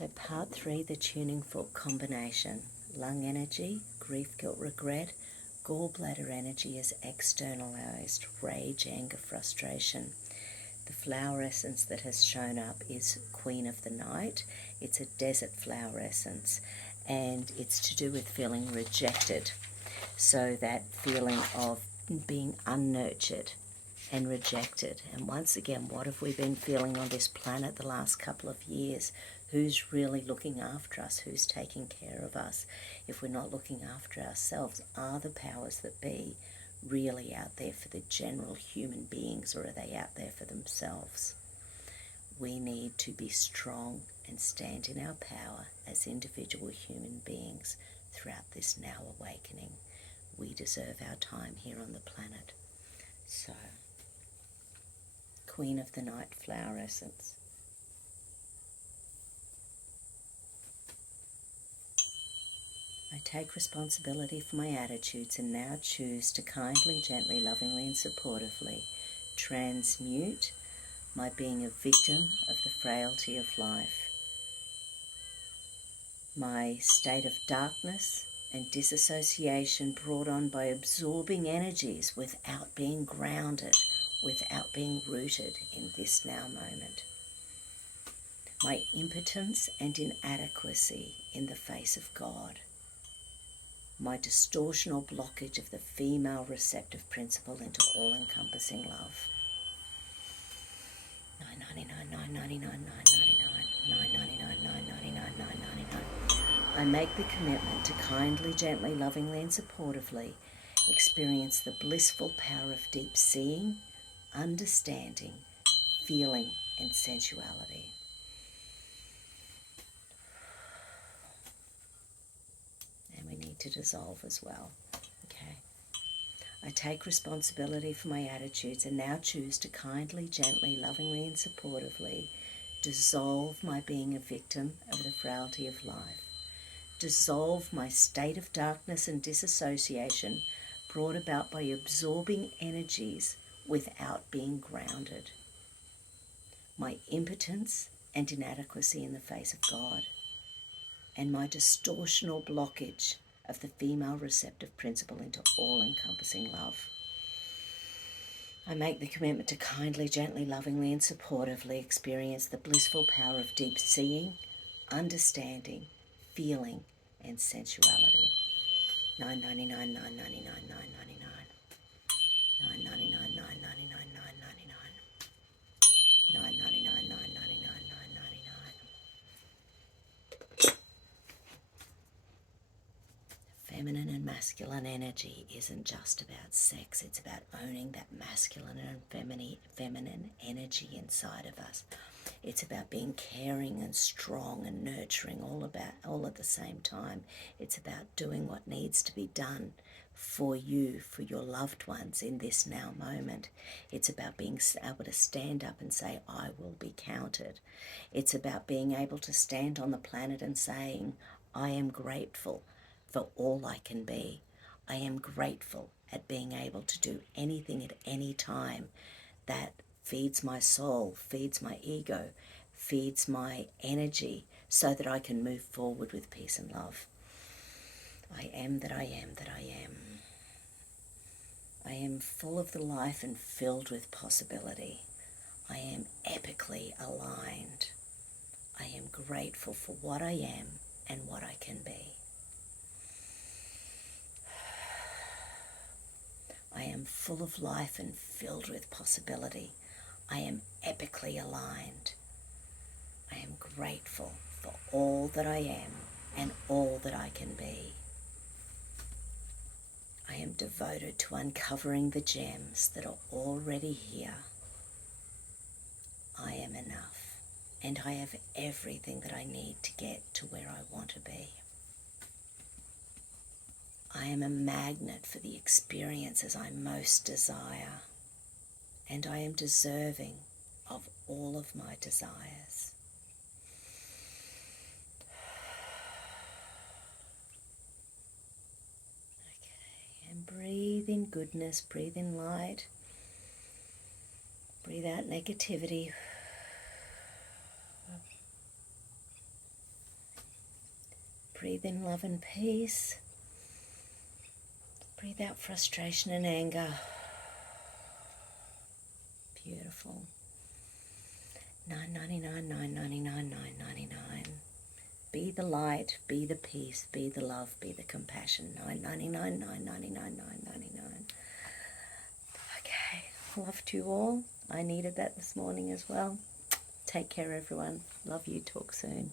So part 3, the tuning fork combination. Lung energy, grief, guilt, regret. Gallbladder energy is externalized rage, anger, frustration. The flower essence that has shown up is Queen of the Night. It's a desert flower essence, and it's to do with feeling rejected. So that feeling of being unnurtured and rejected. And once again, what have we been feeling on this planet the last couple of years? Who's really looking after us? Who's taking care of us? If we're not looking after ourselves, are the powers that be really out there for the general human beings, or are they out there for themselves? We need to be strong and stand in our power as individual human beings throughout this now awakening. We deserve our time here on the planet. So, Queen of the Night flower essence. I take responsibility for my attitudes and now choose to kindly, gently, lovingly and supportively transmute my being a victim of the frailty of life, my state of darkness and disassociation brought on by absorbing energies without being grounded, without being rooted in this now moment, my impotence and inadequacy in the face of God, my distortional blockage of the female receptive principle into all-encompassing love. 999, 999, 999, 999, 999, 999. I make the commitment to kindly, gently, lovingly and supportively experience the blissful power of deep seeing, understanding, feeling and sensuality. And we need to dissolve as well. Okay. I take responsibility for my attitudes and now choose to kindly, gently, lovingly and supportively dissolve my being a victim of the frailty of life. Dissolve my state of darkness and disassociation brought about by absorbing energies without being grounded. My impotence and inadequacy in the face of God, and my distortional blockage of the female receptive principle into all-encompassing love. I make the commitment to kindly, gently, lovingly and supportively experience the blissful power of deep seeing, understanding, feeling and sensuality. 999, 999, 999. 999, 999, 999. 999, 999, 999. Feminine and masculine energy isn't just about sex. It's about owning that masculine and feminine energy inside of us. It's about being caring and strong and nurturing all at the same time. It's about doing what needs to be done for you, for your loved ones in this now moment. It's about being able to stand up and say, I will be counted. It's about being able to stand on the planet and saying, I am grateful for all I can be. I am grateful at being able to do anything at any time that feeds my soul, feeds my ego, feeds my energy, so that I can move forward with peace and love. I am that I am that I am. I am full of the life and filled with possibility. I am epically aligned. I am grateful for what I am and what I can be. I am full of life and filled with possibility. I am epically aligned. I am grateful for all that I am and all that I can be. I am devoted to uncovering the gems that are already here. I am enough, and I have everything that I need to get to where I want to be. I am a magnet for the experiences I most desire, and I am deserving of all of my desires. Okay, and breathe in goodness, breathe in light, breathe out negativity. Breathe in love and peace. Breathe out frustration and anger. Beautiful. 999, 999, 999. Be the light, be the peace, be the love, be the compassion. 999, 999, 999. Okay, love to you all. I needed that this morning as well. Take care, everyone. Love you. Talk soon.